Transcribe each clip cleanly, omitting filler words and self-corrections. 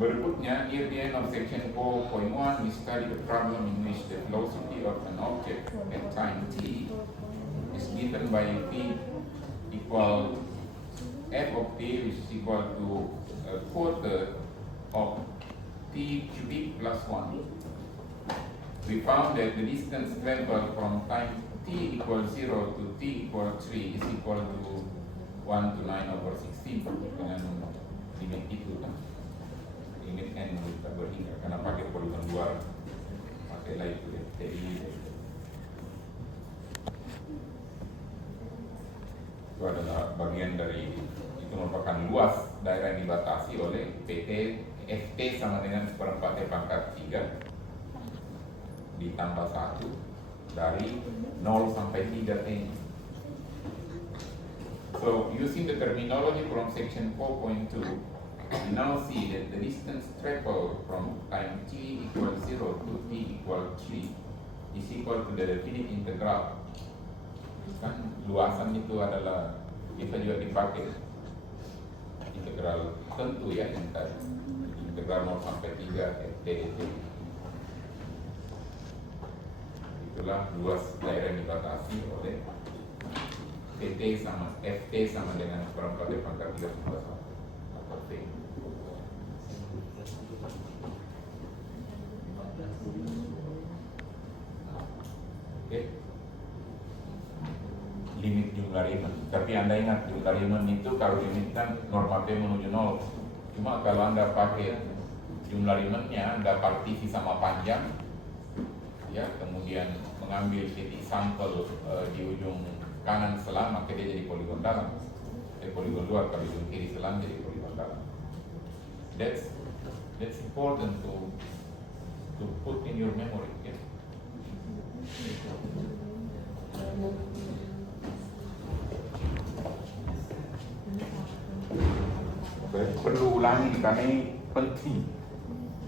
Berikutnya, near the end of section 4.1, we study the problem in which the velocity of an object at time t is given by v equal f of t, which is equal to a quarter of t cubic plus 1. We found that the distance traveled from time t equals 0 to t equals 3 is equal to 1 to 9/16 dengan limit itu kan. Limit n kita berhingga karena pakai poligon luar, pakailah itu ya, TI. Itu adalah bagian dari, itu merupakan luas daerah yang dibatasi oleh PT FT sama dengan 1/4 pangkat 3 ditambah 1 dari 0 sampai 3 T. So using the terminology from section 4.2, we now see that the distance traveled from time t equals 0 to t equals 3 is equal to the definite integral. Kan luasan itu adalah bisa juga dipakai integral tentu ya, yang tadi integral 0 sampai 3 ft dt. Itulah luas daerah yang dibatasi oleh ft sama dengan 1/4 pangkat 3 tambah 1 atau t. Oke. Limit jumlah Riemann. Tapi Anda ingat jumlah Riemann itu kalau limitkan norma P menuju 0. Cuma kalau Anda pakai jumlah Riemann-nya, Anda partisi sama panjang, ya, kemudian mengambil titik sampel di ujung kanan selang, maka dia jadi poligon dalam. Poligon luar, kalau ujung kiri selang jadi poligon dalam. That's important to put in your memory. Ya. Perlu ulangi karena ini penting.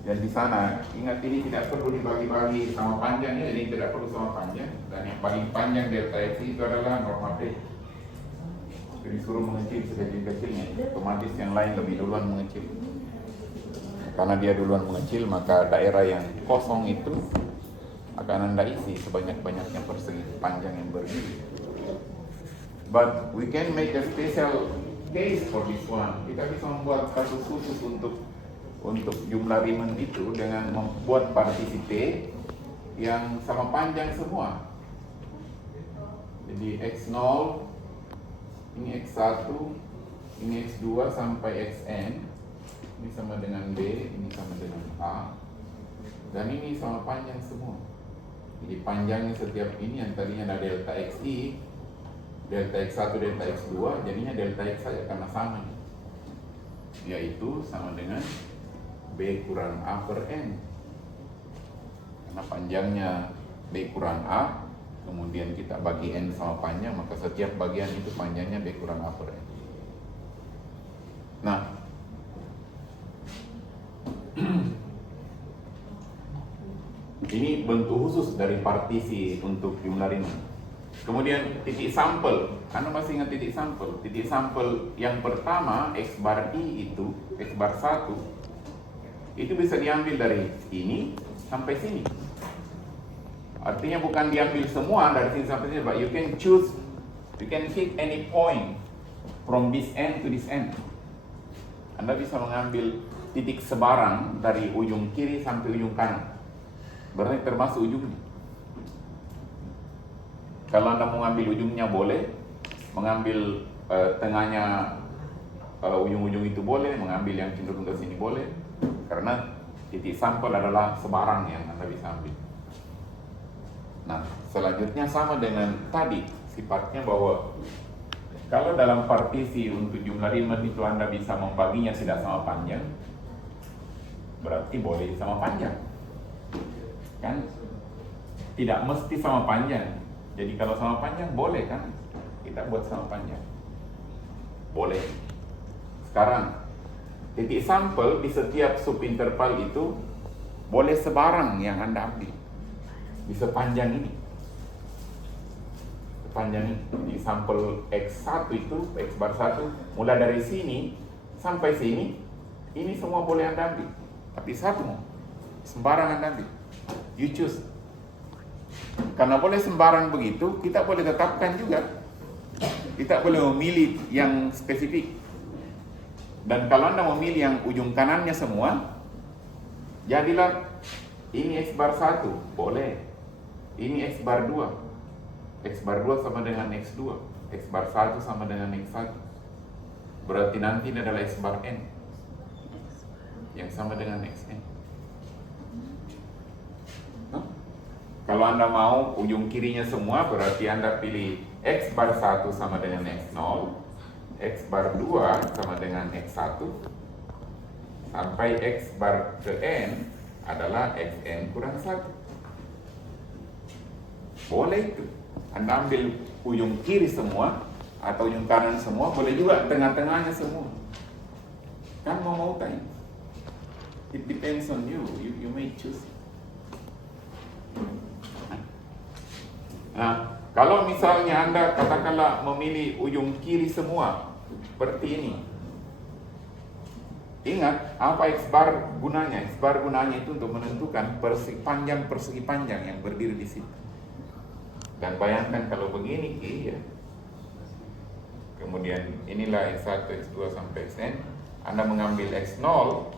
Dan di sana ingat, ini tidak perlu dibagi-bagi sama panjangnya, jadi tidak perlu sama panjang. Dan yang paling panjang delta x itu adalah norma P. Jadi suruh mengecil sekecil-kecilnya, otomatis yang lain lebih duluan mengecil. Karena dia duluan mengecil, maka daerah yang kosong itu akan Anda isi sebanyak-banyaknya persegi panjang yang berdiri. But we can make a special case for this one. Kita bisa membuat kasus khusus untuk jumlah Riemann itu dengan membuat partisi P yang sama panjang semua. Jadi x0, ini x1, ini x2 sampai xn. Ini sama dengan B, ini sama dengan A, dan ini sama panjang semua. Jadi panjangnya setiap ini yang tadinya ada delta xi, delta x1, delta x2, jadinya delta x saja karena sama, yaitu sama dengan B kurang A per N. Karena panjangnya B kurang A, kemudian kita bagi N sama panjang, maka setiap bagian itu panjangnya B kurang A per N. Nah, ini bentuk khusus dari partisi untuk jumlah Riemann. Kemudian titik sampel, Anda masih ingat titik sampel? Titik sampel yang pertama x bar i itu, x bar 1, itu bisa diambil dari ini sampai sini. Artinya bukan diambil semua dari sini sampai sini, but you can choose, you can hit any point from this end to this end. Anda bisa mengambil titik sebarang dari ujung kiri sampai ujung kanan, berarti termasuk ujungnya. Kalau Anda mau ngambil ujungnya boleh, mengambil tengahnya, ujung-ujung itu boleh, mengambil yang cenderung ke sini boleh, karena titik sampel adalah sebarang yang Anda bisa ambil. Nah, selanjutnya sama dengan tadi, sifatnya bahwa kalau dalam partisi untuk jumlah Riemann itu Anda bisa membaginya tidak sama panjang, berarti boleh sama panjang, kan? Tidak mesti sama panjang. Jadi kalau sama panjang boleh kan? Kita buat sama panjang, boleh. Sekarang titik sampel di setiap subinterval itu boleh sebarang yang Anda ambil, bisa panjang ini, panjang ini. Di sampel x1 itu, x bar 1, mulai dari sini sampai sini, ini semua boleh Anda ambil. Tapi satu sembarangan nanti. You choose. Karena boleh sembarang begitu, kita boleh tetapkan juga. Kita boleh memilih yang spesifik. Dan kalau Anda memilih yang ujung kanannya semua, jadilah ini X bar 1, boleh. Ini X bar 2. X bar 2 sama dengan X2. X bar 1 sama dengan X1. Berarti nanti ini adalah X bar N yang sama dengan Xn. Kalau Anda mau ujung kirinya semua, berarti Anda pilih X bar 1 sama dengan X0, X bar 2 sama dengan X1, sampai X bar ke N adalah Xn kurang 1. Boleh itu. Anda ambil ujung kiri semua, atau ujung kanan semua, boleh juga tengah-tengahnya semua. Kan mau tanya. It depends on you. You may choose. Nah, kalau misalnya Anda katakanlah memilih ujung kiri semua seperti ini, ingat apa X bar gunanya? X bar gunanya itu untuk menentukan persegi panjang yang berdiri di situ. Dan bayangkan kalau begini ya. Kemudian inilah X1, X2 sampai Xn. Anda mengambil X0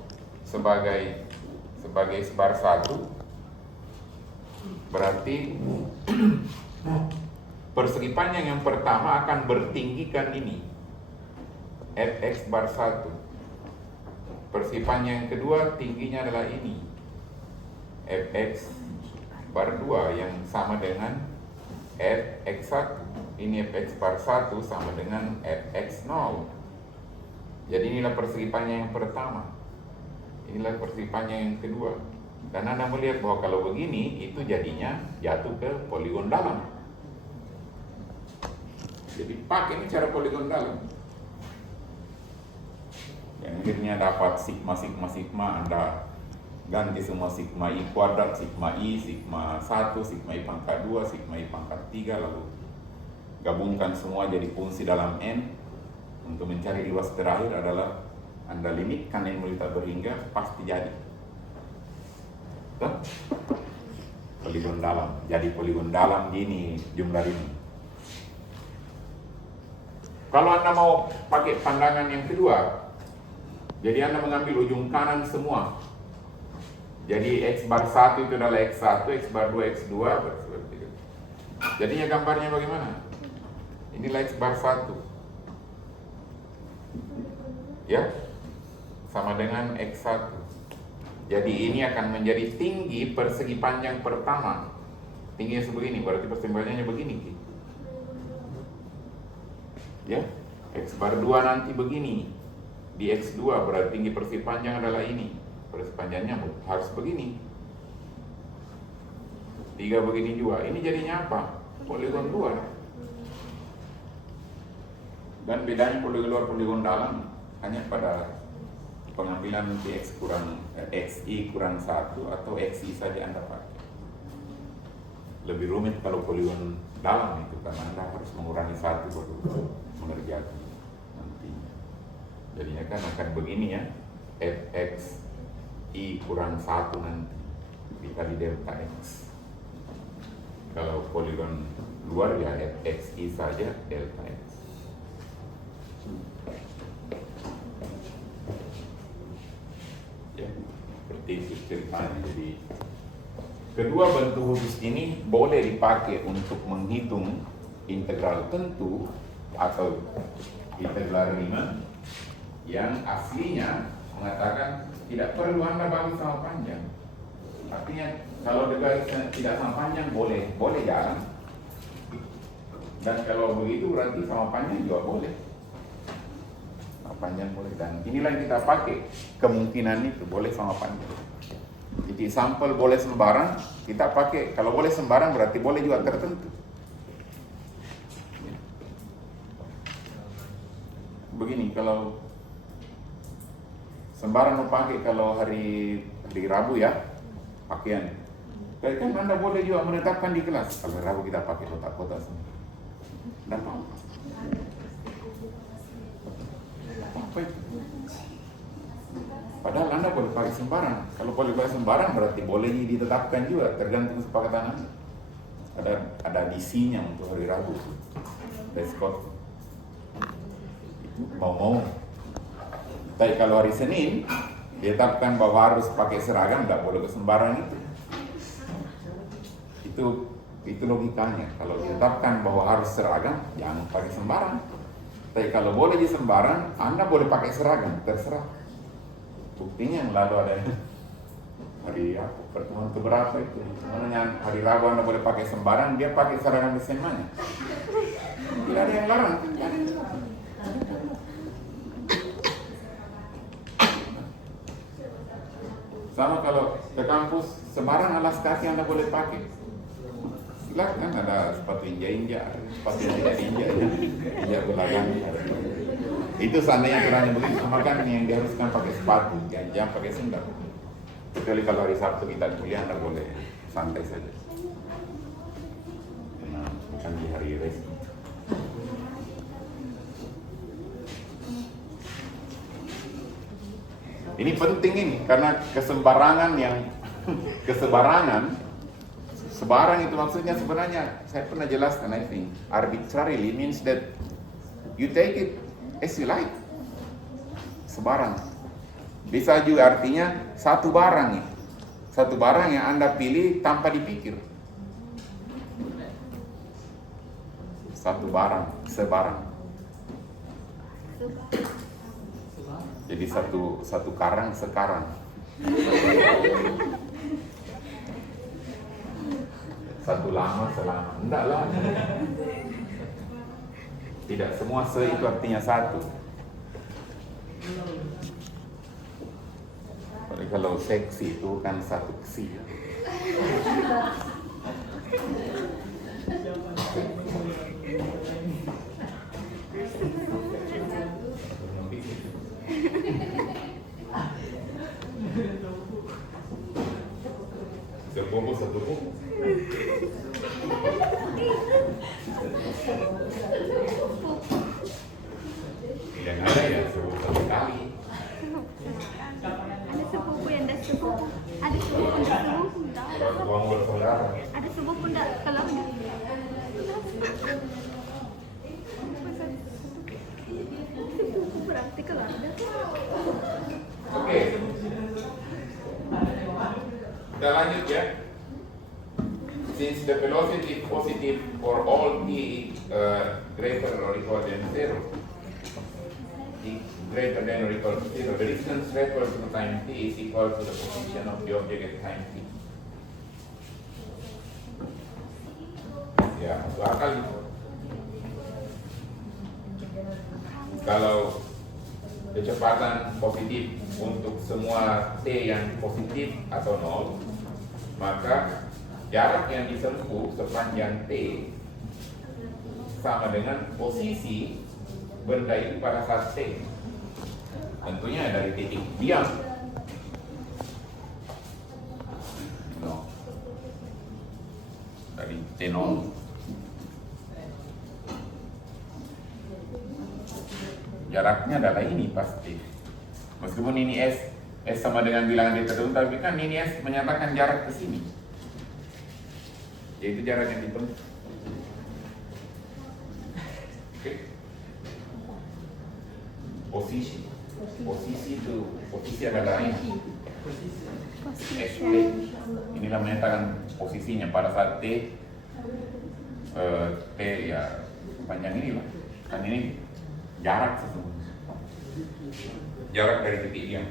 sebagai X bar 1. Berarti persegi panjang yang pertama akan bertinggikan ini Fx bar 1. Persegi panjang yang kedua tingginya adalah ini Fx bar 2 yang sama dengan Fx1. Ini Fx bar 1 sama dengan Fx0. Jadi inilah persegi panjang yang pertama. Inilah persegi panjang yang kedua. Dan Anda melihat bahwa kalau begini, itu jadinya jatuh ke poligon dalam. Jadi pakai ini cara poligon dalam. Yang akhirnya dapat sigma, Anda ganti semua sigma I kuadrat, sigma I, sigma 1, sigma I pangkat 2, sigma I pangkat 3, lalu gabungkan semua jadi fungsi dalam N. Untuk mencari luas terakhir adalah Anda limitkan N mulai berhingga, pasti jadi. Poligon dalam, jadi poligon dalam gini jumlah ini. Kalau Anda mau pakai pandangan yang kedua, jadi Anda mengambil ujung kanan semua. Jadi X bar 1 itu adalah X1, X bar 2 X2 seperti itu. Jadinya gambarnya bagaimana? Inilah X bar 1. Ya, sama dengan X1. Jadi ini akan menjadi tinggi persegi panjang pertama. Tingginya sebegini, berarti persegi panjangnya begini. Ya, X bar 2 nanti begini. Di X2 berarti tinggi persegi panjang adalah ini. Persegi panjangnya harus begini. 3 begini juga. Ini jadinya apa? Poligon 2. Dan bedanya poligon luar poligon dalam hanya pada pengambilan X kurang XI kurang 1 atau XI saja Anda pakai. Lebih rumit kalau poligon dalam itu, karena Anda harus mengurangi 1 baru mengerjakan nantinya. Jadinya kan akan begini ya, Fx I kurang 1 nanti dikali delta X. Kalau poligon luar ya Fxi saja delta X. Ya, seperti itu ceritanya. Jadi kedua bentuk khusus ini boleh dipakai untuk menghitung integral tentu atau integral Riemann yang aslinya mengatakan tidak perlu Anda bagi sama panjang. Artinya kalau garisnya tidak sama panjang boleh jalan. Dan kalau begitu berarti sama panjang juga boleh. Panjang boleh, dan inilah yang kita pakai kemungkinan itu boleh sama panjang. Jadi sampel boleh sembarang kita pakai. Kalau boleh sembarang berarti boleh juga tertentu. Begini, kalau sembarang mau pakai kalau hari Rabu ya pakaian. Tapi kan Anda boleh juga menetapkan di kelas. Kalau Rabu kita pakai kotak-kotak semua. Dan mau apa itu? Padahal Anda boleh pakai sembarang. Kalau boleh pakai sembarang berarti bolehnya ditetapkan juga, tergantung kesepakatan Anda. Ada DC-nya untuk hari Rabu. Dress-code. Itu mau. Tapi kalau hari Senin, ditetapkan bahwa harus pakai seragam, tidak boleh ke sembarang itu. Itu logikanya. Kalau ditetapkan bahwa harus seragam, jangan pakai sembarang. Tapi kalau boleh di sembarang, Anda boleh pakai seragam, terserah. Buktinya yang lalu ada hari pertemuan keberapa itu, mana hari Rabu Anda boleh pakai sembarang, dia pakai seragam SMA-nya. Tidak ada yang larang. Sama kalau ke kampus, sembarang alas kaki Anda boleh pakai. Silakan, ada sepatu inja-inja, sepatu yang tidak inja, inja gulagan. Itu seandainya aturannya begitu, maka yang diharuskan pakai sepatu, jangan pakai sendal. Kecuali kalau hari Sabtu kita kuliah, Anda boleh santai saja. Karena bukan di hari resmi. Ini penting ini, karena sebarang itu maksudnya sebenarnya, saya pernah jelaskan, I think, arbitrarily means that you take it as you like. Sebarang. Bisa juga artinya satu barang itu. Satu barang yang Anda pilih tanpa dipikir. Satu barang, sebarang. Jadi satu karang sekarang. Satu lama selama. Enggak lah. Tidak semua itu artinya satu. Kalau seksi itu kan satu ksi. Sepupu satu buku. Yang ada ya sepupu satu kali. Ada sepupu yang dah sepupu. Ada sepupu yang dah sepupu. Uang bersaudara. Ada sepupu yang dah kalau sepupu berarti kalau ada. Oke. Kita lanjut ya. Since the velocity is positive for all t greater or equal than 0, t greater than or equal to 0, the distance traversed through time t is equal to the position of the object at time t. Ya, masuk akal itu. Kalau kecepatan positif untuk semua t yang positif atau 0, maka jarak yang ditempuh sepanjang t sama dengan posisi benda itu pada saat t. Tentunya dari titik diam. No. Dari t0. Jaraknya adalah ini pasti. Meskipun ini S sama dengan bilangan d tertentu, tapi kan ini S menyatakan jarak ke sini. Yaitu jarak yang ditempuh. Oke. Posisi adalah ini. SP. Inilah menyatakan posisinya pada saat T ya panjang ini lah. Kan ini jarak sesungguhnya. Jarak dari titik diam.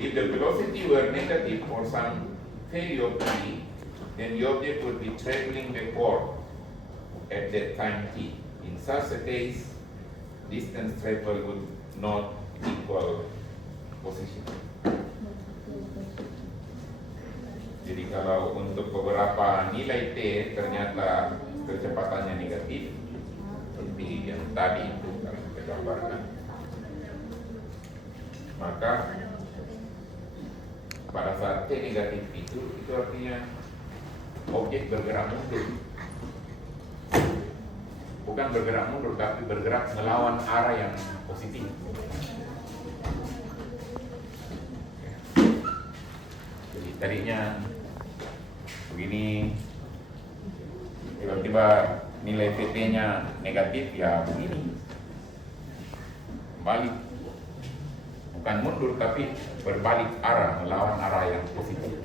If the velocity were negative for some value of t, then the object would be traveling backward at that time t. In such a case, distance traveled would not equal position. Jadi kalau untuk beberapa nilai t ternyata kecepatannya negatif, seperti yang tadi itu kami kita gambarkan, maka pada saat t negatif itu artinya objek bergerak mundur. bukan bergerak mundur, tapi bergerak melawan arah yang positif. Jadi tadinya begini, tiba-tiba nilai PT-nya negatif, ya begini, balik, bukan mundur tapi berbalik arah, melawan arah yang positif.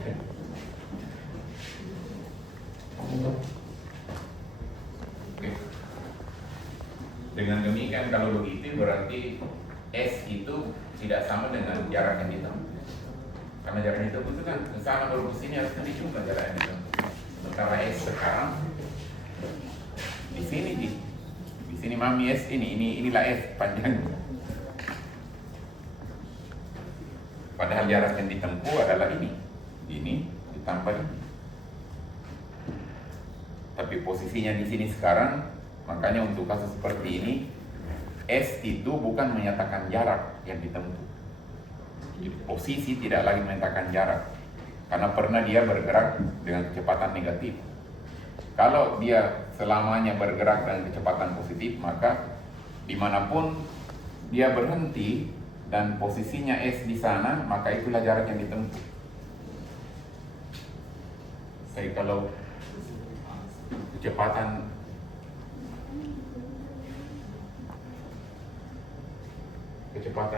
Oke. Dengan demikian, kalau begitu berarti S itu tidak sama dengan jarak yang ditempuh. Karena jarak yang ditempuh itu kan kesana baru ke sini harusnya dicoba jarak yang ditempuh. Sementara S sekarang di sini mami S inilah S panjang. Padahal jarak yang ditempuh adalah ini ditambah ini. Tapi posisinya di sini sekarang, makanya untuk kasus seperti ini, S itu bukan menyatakan jarak yang ditempuh. Jadi posisi tidak lagi menyatakan jarak, karena pernah dia bergerak dengan kecepatan negatif. Kalau dia selamanya bergerak dengan kecepatan positif, maka dimanapun dia berhenti dan posisinya S di sana, maka itulah jarak yang ditempuh. Jadi kalau kecepatan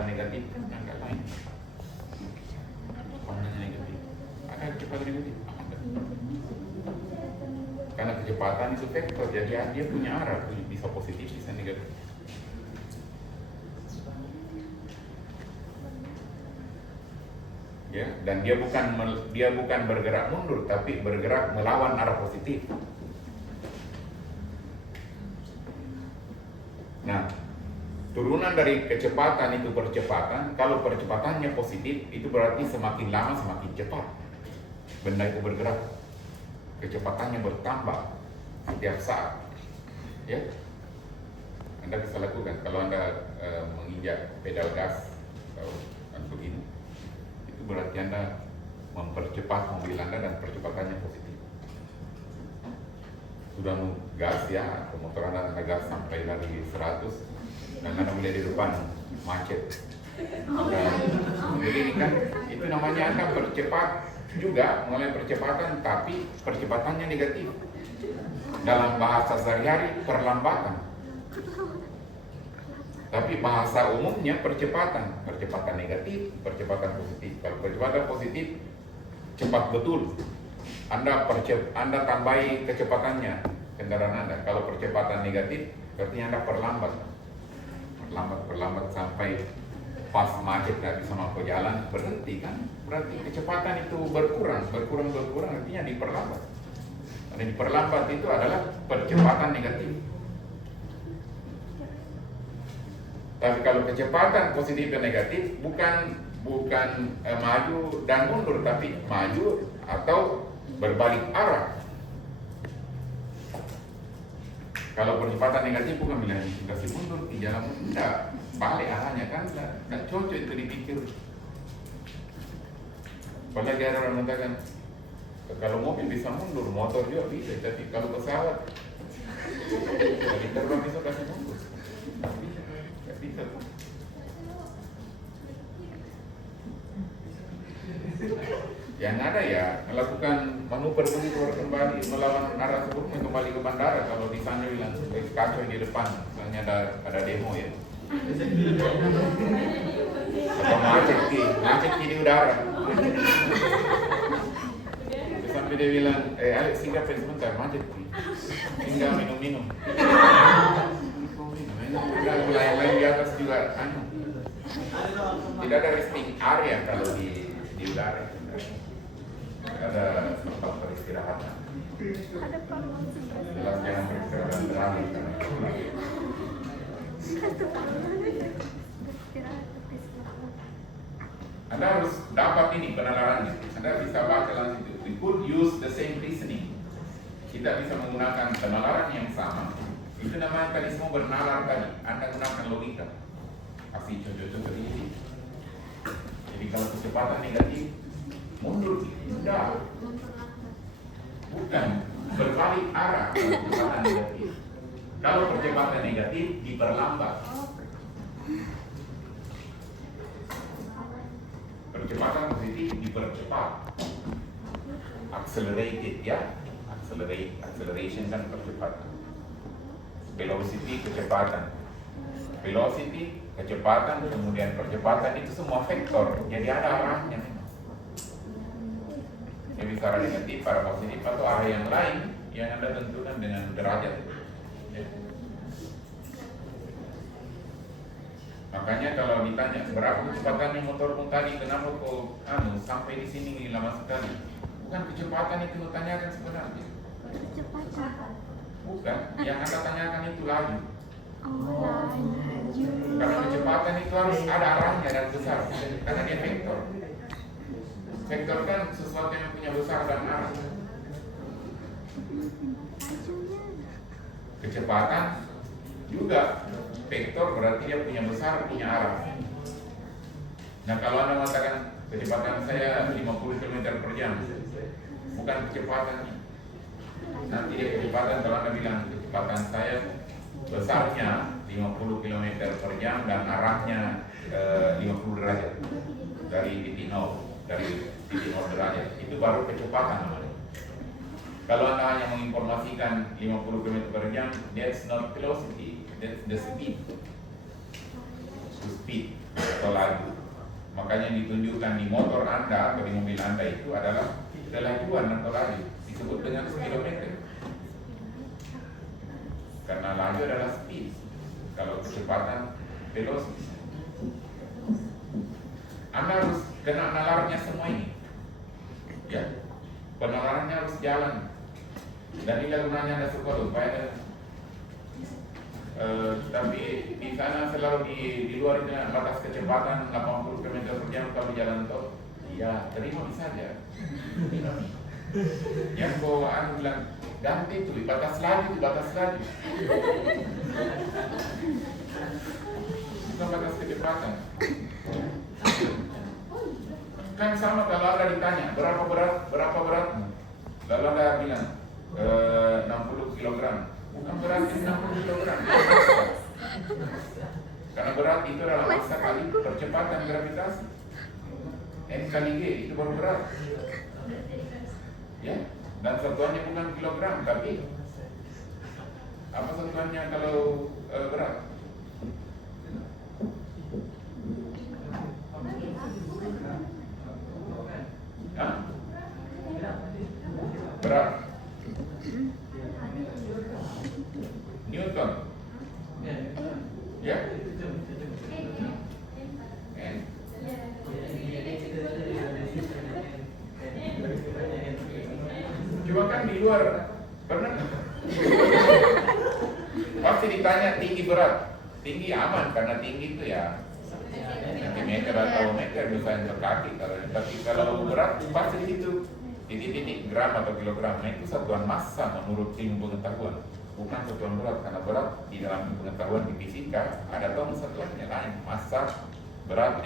negatif kan agak lain. Kecepatan negatif, ada kecepatan negatif, ada. Karena kecepatan itu vektor, jadi dia punya arah, bisa positif, bisa negatif. Ya, dan dia bukan bergerak mundur, tapi bergerak melawan arah positif. Nah, turunan dari kecepatan itu percepatan. Kalau percepatannya positif, itu berarti semakin lama semakin cepat benda itu bergerak. Kecepatannya bertambah setiap saat. Ya, Anda bisa lakukan kalau Anda menginjak pedal gas atau begini, itu berarti Anda mempercepat mobil Anda dan percepatannya positif. Sudah gas ya, motor Anda gas sampai lari 100 dan Anda mulai di depan macet. Jadi ini kan itu namanya Anda percepat juga, mulai percepatan, tapi percepatannya negatif. Dalam bahasa sehari-hari perlambatan. Tapi bahasa umumnya percepatan negatif, percepatan positif. Kalau percepatan positif cepat betul. Anda tambahi kecepatannya kendaraan Anda. Kalau percepatan negatif, berarti Anda perlambat sampai pas macet nggak bisa mampu jalan, berhenti kan? Berarti kecepatan itu berkurang, artinya diperlambat. Karena diperlambat itu adalah percepatan negatif. Tapi kalau kecepatan positif dan negatif bukan maju dan mundur, tapi maju atau berbalik arah. Kalau percepatan negatif bukan bilang kasih mundur, jalan enggak, balik arahnya kan enggak cocok itu dipikir. Apalagi ada orang mengatakan kalau mobil bisa mundur, motor juga bisa, tapi kalau pesawat jadi terbang bisa kasih mundur. Enggak bisa. Yang ada ya melakukan manuver begitu kembali melawan arah sebelumnya kembali ke bandara. Kalau di sana bilang kacau di depan, misalnya ada demo ya, atau macet di udara. Sampai dia bilang, Alex singgah sebentar, macet singgah minum. Yang lain di atas juga tidak ada resting area kalau di udara. Ada tempat peristirahatan. Ada parlon sebelah. Jelas jangan peristirahatan terakhir. Anda harus dapat ini penalarannya. Anda bisa baca langsung itu. We could use the same reasoning. Kita bisa menggunakan penalaran yang sama. Itu namanya tadi semua bernalar tadi. Anda gunakan logika. Kasih contoh-contoh ini. Jadi kalau kecepatan negatif, mundur, tidak. Bukan berbalik arah kecepatan negatif. Kalau percepatan negatif diperlambat. Percepatan positif dipercepat. Accelerated ya. Acceleration kan percepatan. Velocity kecepatan. Velocity kecepatan kemudian percepatan itu semua vektor. Jadi ada arahnya memang. Jadi secara negatif, para positif atau arah yang lain yang Anda tentukan dengan derajat. Ya. Makanya kalau ditanya berapa kecepatannya motormu tadi, kenapa kok sampai di sini lama sekali? Bukan kecepatan itu tanyakan sebenarnya. Kecepatan. Bukan, yang Anda tanyakan itu laju. Oh, laju. Karena kecepatan itu harus ada arahnya dan besar, karena dia vektor. Vektor kan sesuatu yang punya besar dan arah. Kecepatan juga vektor, berarti dia punya besar, punya arah. Nah, kalau Anda mengatakan kecepatan saya 50 km per jam, bukan kecepatan. Nanti dia kecepatan, kalau Anda bilang kecepatan saya besarnya 50 km per jam dan arahnya 50 derajat dari titik 0, dari titik 0 derajat, itu baru kecepatan namanya. Kalau Anda hanya menginformasikan 50 km per jam, that's not velocity, that's the speed. Speed atau laju. Makanya ditunjukkan di motor Anda atau di mobil Anda itu adalah kelajuan atau laju, disebut dengan speedometer. Karena laju adalah speed. Kalau kecepatan velocity. Anda harus kena nalarnya semua ini. Ya, penalarannya harus jalan. Dan ini gunanya Anda sekolah supaya tapi di sana selalu di luar itu batas kecepatan 80 km per jam kalau jalan tol. Iya, terima saja. Yang kau bilang ganti itu batas laju. Bukan batas kecepatan. Kan sama kalau Anda ditanya berapa berat, lalu Anda bilang 60 kg. Bukan berarti 60 kg. Karena berat itu adalah massa kali percepatan gravitasi. M kali G itu baru berat. Ya, dan satuannya bukan kilogram, tapi apa satuannya kalau berat? Hah? Berat. Newton. Ya. Cuma kan di luar pernah pasti ditanya tinggi berat. Tinggi aman karena tinggi itu ya sentimeter atau meter misalnya per kaki. Tapi kalau berat pasti di situ titik-titik gram atau kilogram. Nah, itu satuan massa menurut ilmu pengetahuan, bukan satuan berat. Karena berat di dalam pengetahuan di fisika ada tong satuannya lain. Massa, berat,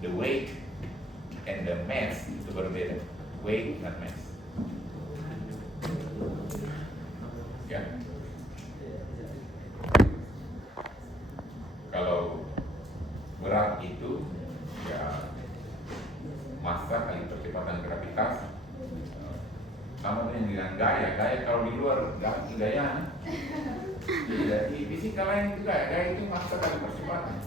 the weight and the mass itu berbeda. Weight dan mass. Ya. Kalau berat itu ya massa kali percepatan gravitasi. Sama dengan gaya. Gaya kalau di luar gaya. Jadi fisika lain itu gaya itu massa kali percepatan.